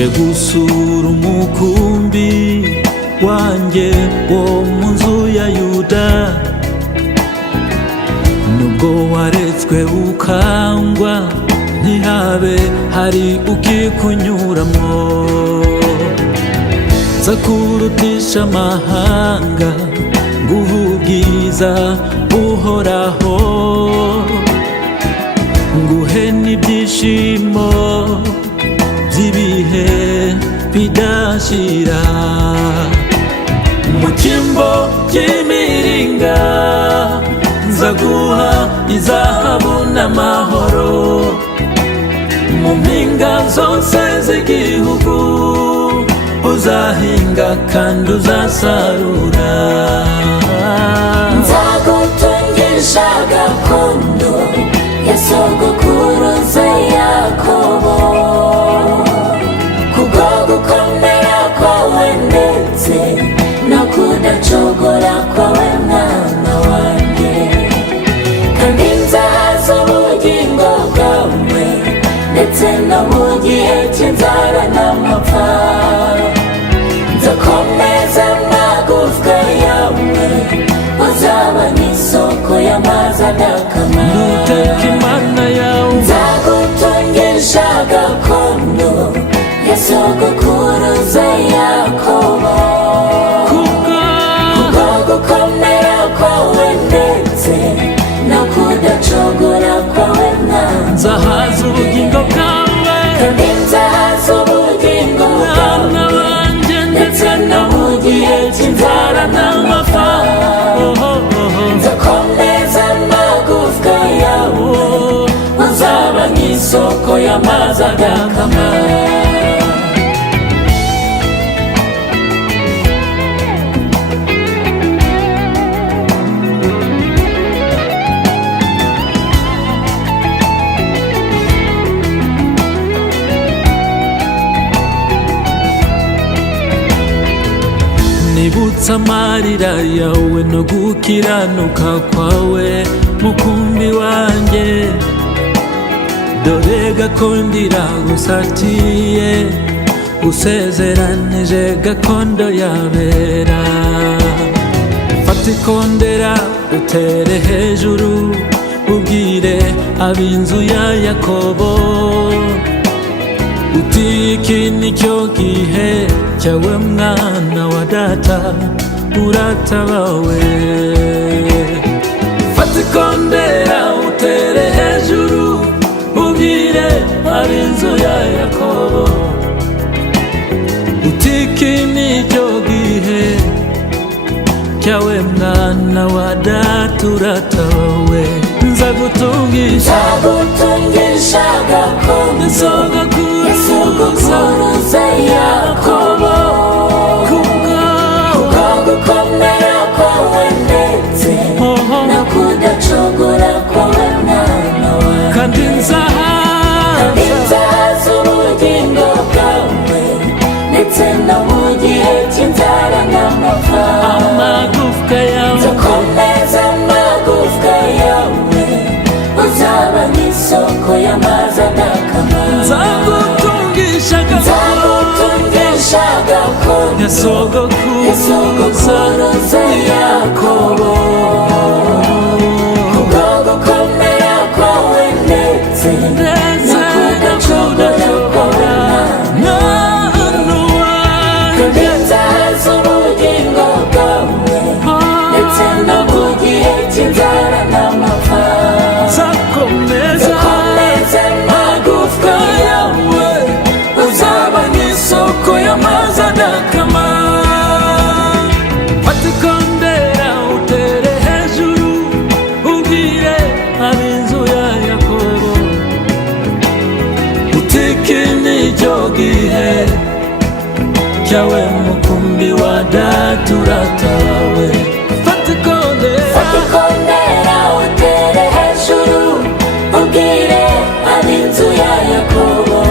nje gusura umukumbi wanjye wo mu nzu ya Yuda, nubwo waretswe ukangwa ntihabe hari ukikunyuramo. Nza kurutisha amahanga nguhe ubwiza buhoraho, nguhe n'ibyishimo by'ibihe bidashira. Mu cyimbo cy'imiringa nzaguha izahabu n'amahoro, mu mpinga zose z'igihugu uzahinga kandi uzasarura. Nzagutungisha gakondo ya sogokuruza Yakobo, kubwo gukomera kwawe ndetse no kudacogora kwawe mwana wanjye. Kandi nzahaza ubugingo bwawe ndetse no mu gihe cy'inzara n'amapfa. Nzakomeza amagufwa yawe, uzaba n'isoko y'amazi adakama. Nuteka Imana yawe, nzagutungisha gakondo ya sogokuruza Yakobo, kubwo gukomera kwawe ndetse no kudacogora kwawe mwana. nzahaza ubugingo bwawe, kandi nzahaza ubugingo bwawe ndetse no mu gihe cy'inzara n'amapfa. Nzakomeza amagufwa yawe, uzaba nk'isoko y'amazi adakama. nibutsa amarira yawe no gukiranuka kwawe mukumbi wanjye. Dore gakondo iragusatiye, usezeranije gakondo yabera. Fata ikondera utere hejuru, ubwire ab'inzu ya Yakobo uti iki nicyo gihe cyawe mwana wa data, uratabawe. Fata ikondera utere hejuru, ubwire ab'inzu ya Yakobo uti iki nicyo gihe cyawe mwana wa data, uratabawe. Nzagutungisha gakondo ya sogokuruza Yakobo, kubwo gukomera kwawe ndetse no kudacogora kwawe mwana wanjye. kandi nzahaza ubugingo bwawe ndetse no mu gihe cy'inzara n'amapfa. amagufwa yawe, nzakomeza amagufwa yawe, uzaba n'isoko y'amazi adakama. nzagutungisha gakondo ya sogokuruza Yakobo, kubwo gukomera kwawe ndetse no kudacogora kwawe mwana wanjye. Nzahaza ubugingo bwawe ndetse no mu gihe cy'inzara n'amapfa. nzakomeza amagufwa yawe, uzaba n'isoko y'amazi adakama. Fata ikondera utere hejuru, ubwire ab'inzu ya Yakobo uti iki nicyo gihe cyawe mukumbi wa data, uratabawe. Fata ikondera utere hejuru, ubwire ab'inzu ya Yakobo